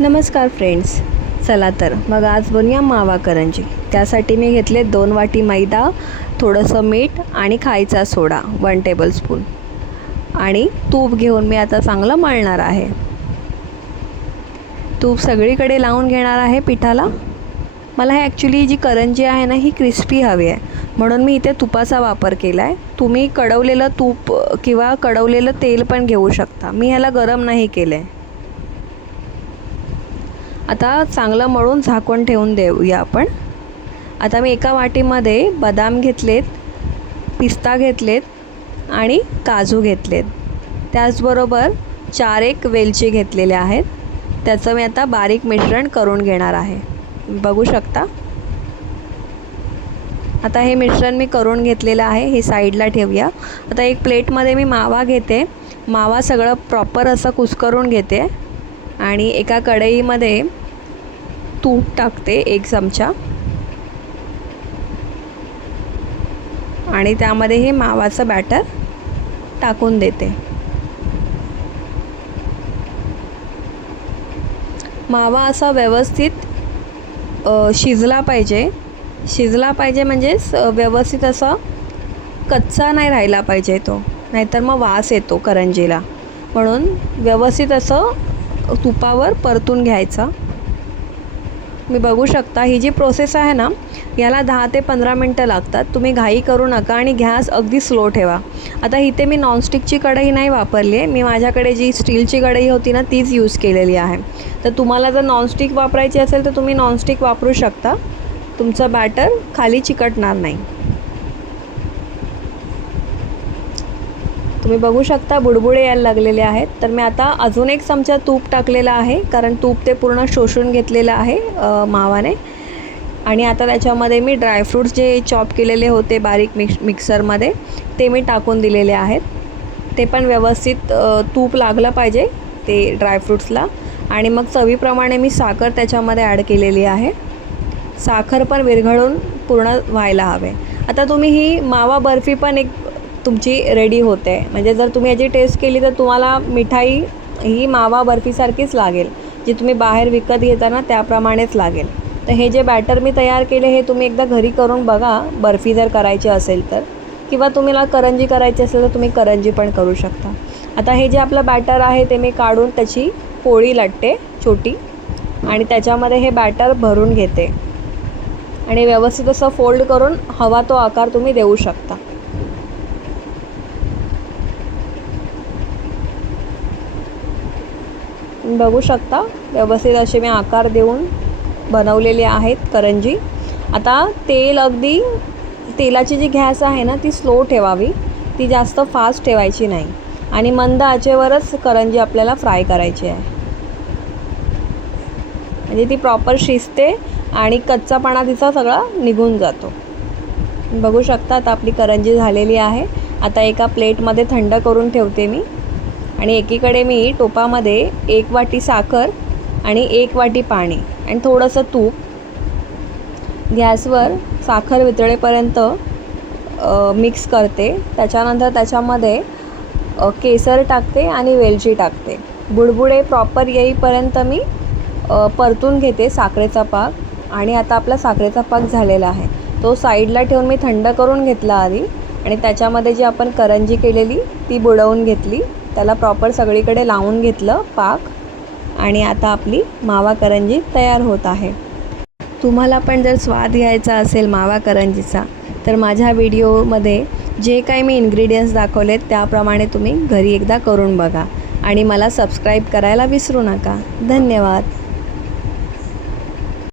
नमस्कार फ्रेंड्स. चला तर मग आज बनूया मावा करंजी त्यासाठी मी घेतले दोन वाटी मैदा थोडंसं मीठ आणि खायचा सोडा वन टेबलस्पून आणि तूप घेऊन मी आता चांगलं मळणार आहे. तूप सगळीकडे लावून घेणार आहे पिठाला. मला हे ॲक्च्युली जी करंजी आहे ना ही क्रिस्पी हवी आहे. म्हणून मी इथे तुपाचा वापर केला आहे तुम्ही कडवलेलं तूप किंवा कडवलेलं तेल पण घेऊ शकता. मी ह्याला गरम नाही केलं आहे आता चांगलं मळून झाकून ठेवून देऊया आपण. आता मी एका वाटीमध्ये बदाम घेतलेत पिस्ता घेतलेत आणि काजू घेतलेत. त्याचबरोबर चार एक वेलची घेतलेल्या आहेत. त्याचं मी आता बारीक मिश्रण करून घेणार आहे. बघू शकता? आता हे मिश्रण मी करून घेतलेलं आहे हे साईडला ठेवूया. आता एक प्लेटमध्ये मी मावा घेते. मावा सगळं प्रॉपर असं कुस्करून घेते. आणि एका कढईमध्ये तूप टाकते एक चमचा. आणि त्यामध्ये हे मावाचं बॅटर टाकून देते. मावा असा व्यवस्थित शिजला पाहिजे. शिजला पाहिजे म्हणजेच व्यवस्थित असा कच्चा नाही राहिला पाहिजे तो. नाहीतर मग वास येतो करंजीला. म्हणून व्यवस्थित असं तुपावर परतून घ्यायचा. मी बघू शकता ही जी प्रोसेस आहे ना याला दहा ते पंधरा मिनटं लागतात. तुम्ही घाई करू नका आणि गॅस अगदी स्लो ठेवा. आता इथे मी नॉनस्टिकची कढई नाही वापरली आहे. मी माझ्याकडे जी स्टीलची कढई होती ना तीच यूज केलेली आहे. तर तुम्हाला जर नॉनस्टिक वापरायची असेल तर तुम्ही नॉनस्टिक वापरू शकता. तुमचं बॅटर खाली चिकटणार नाही. तुम्ही बघू शकता बुडबुडे यायला लागलेले आहेत. तर मी आता अजून एक चमचा तूप टाकलेला आहे कारण तूप ते पूर्ण शोषून घेतलेलं आहे मावाने. आणि आता त्याच्यामध्ये मी ड्रायफ्रूट्स जे चॉप केलेले होते बारीक मिक्स मिक्सरमध्ये ते मी टाकून दिलेले आहेत. ते पण व्यवस्थित तूप लागलं पाहिजे ते ड्रायफ्रूट्सला आणि मग चवीप्रमाणे मी साखर त्याच्यामध्ये ॲड केलेली आहे. साखर पण विरघळून पूर्ण व्हायला हवे. आता तुम्ही ही मावा बर्फी पण एक तुमची रेडी होते. म्हणजे जर तुम्ही याची टेस्ट केली तर तुम्हाला मिठाई ही मावा बर्फीसारखीच लागेल. जी तुम्ही बाहेर विकत घेताना त्याप्रमाणेच लागेल. तर हे जे बॅटर मी तयार केले हे तुम्ही एकदा घरी करून बघा. बर्फी जर करायची असेल तर. किंवा तुम्हाला करंजी करायची असेल तर तुम्ही करंजी पण करू शकता. आता हे जे आपलं बॅटर आहे ते मी काढून त्याची पोळी लाटते छोटी. आणि त्याच्यामध्ये हे बॅटर भरून घेते. आणि व्यवस्थित असं फोल्ड करून हवा तो आकार तुम्ही देऊ शकता. बघू शकता. व्यवस्थित असे मी आकार देऊन बनवलेले आहेत करंजी. आता तेल अगदी तेलाची जी गॅस आहे ना ती स्लो ठेवावी. ती जास्त फास्ट ठेवायची नाही. आणि मंद आचेवरच करंजी आपल्याला फ्राय करायची आहे. म्हणजे ती प्रॉपर शिजते आणि कच्चापणा तिचा सगळा निघून जातो. बघू शकता आता आपली करंजी झालेली आहे. आता एका प्लेटमध्ये थंड करून ठेवते मी. आणि एकीकडे मी टोपामध्ये एक वाटी साखर आणि एक वाटी पाणी आणि थोडंसं तूप. गॅसवर साखर वितळेपर्यंत मिक्स करते. त्याच्यानंतर त्याच्यामध्ये केसर टाकते आणि वेलची टाकते. बुडबुडे प्रॉपर येईपर्यंत मी परतून घेते साखरेचा पाक. आणि आता आपला साखरेचा पाक झालेला आहे. तो साईडला ठेवून मी थंड करून घेतला आधी. आणि त्याच्यामध्ये जी आपण करंजी केलेली ती बुडवून घेतली. त्याला प्रॉपर सगळीकडे लावून घेतलं पाक. आणि आता आपली मावा करंजी तयार होत आहे. तुम्हाला पण जर स्वाद घ्यायचा असेल मावा करंजीचा तर माझ्या व्हिडिओमध्ये जे काही मी इन्ग्रेडियंट्स दाखवलेत त्याप्रमाणे तुम्ही घरी एकदा करून बघा. आणि मला सबस्क्राईब करायला विसरू नका. धन्यवाद.